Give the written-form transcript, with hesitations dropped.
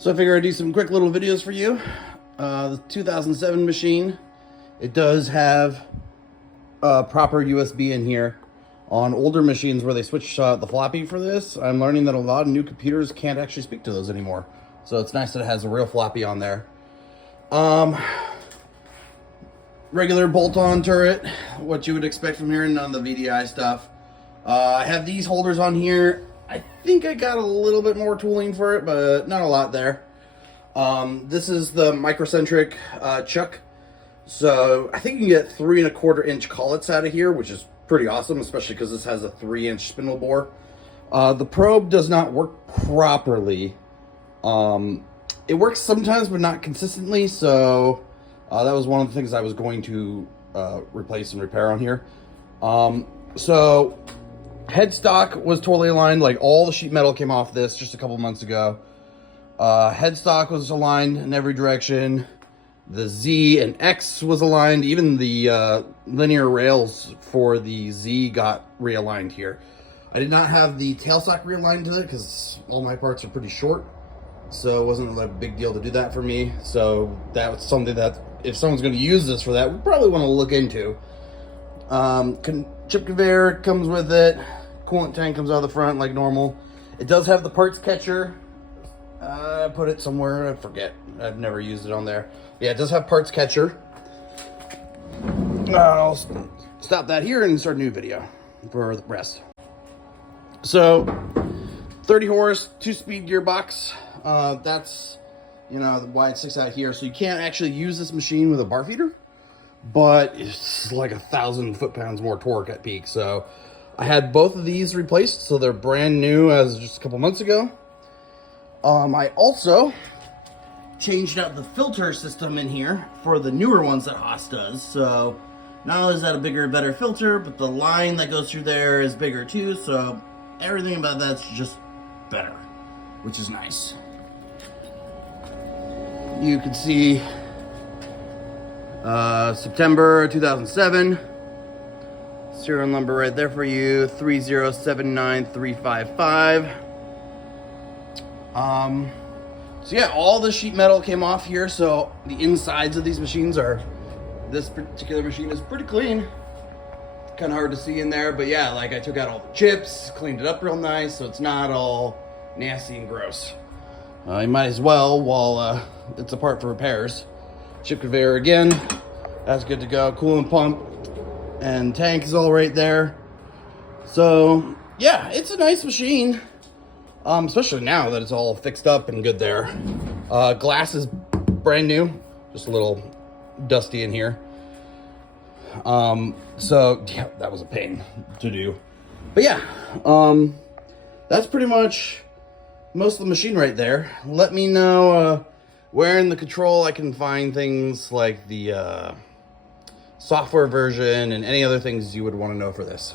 So I figured I'd do some quick little videos for you. The 2007 machine, it does have proper USB in here. On older machines where they switch the floppy for this, I'm learning that a lot of new computers can't actually speak to those anymore. So it's nice that it has a real floppy on there. Regular bolt-on turret, what you would expect from here, none of the VDI stuff. I have these holders on here. I think I got a little bit more tooling for it, but not a lot there. This is the microcentric chuck. So I think you can get 3¼ inch collets out of here, which is pretty awesome, especially because this has a 3-inch spindle bore. The probe does not work properly. It works sometimes, but not consistently. So that was one of the things I was going to replace and repair on here. So headstock was totally aligned. Like, all the sheet metal came off this just a couple months ago. Headstock was aligned in every direction. The Z and X was aligned. Even the linear rails for the Z got realigned here. I did not have the tailstock realigned to it because all my parts are pretty short. So it wasn't a big deal to do that for me. So that was something that, if someone's going to use this for that, we probably want to look into. Chip conveyor comes with it. Coolant tank comes out of the front like normal. It does have the parts catcher. I put it somewhere, I forget. I've never used it on there. Yeah, it does have parts catcher. I'll stop that here and start a new video for the rest. So, 30 horse, 2-speed gearbox. That's, you know, why it sticks out here. So you can't actually use this machine with a bar feeder, but it's like 1,000 foot-pounds more torque at peak. So I had both of these replaced, so they're brand new as just a couple months ago. I also changed out the filter system in here for the newer ones that Haas does. So not only is that a bigger, better filter, but the line that goes through there is bigger too. So everything about that's just better, which is nice. You can see September 2007. Serial number right there for you, 3079355. So yeah, all the sheet metal came off here, so the insides of these machines are, this particular machine is pretty clean. Kind of hard to see in there, but yeah, like, I took out all the chips, cleaned it up real nice, so it's not all nasty and gross. You might as well while it's apart for repairs. Chip conveyor again, that's good to go. Coolant pump and tank is all right there. So yeah, it's a nice machine. Especially now that it's all fixed up and good there. Glass is brand new, just a little dusty in here. So yeah, that was a pain to do. But yeah, that's pretty much most of the machine right there. Let me know where in the control I can find things like the software version and any other things you would want to know for this.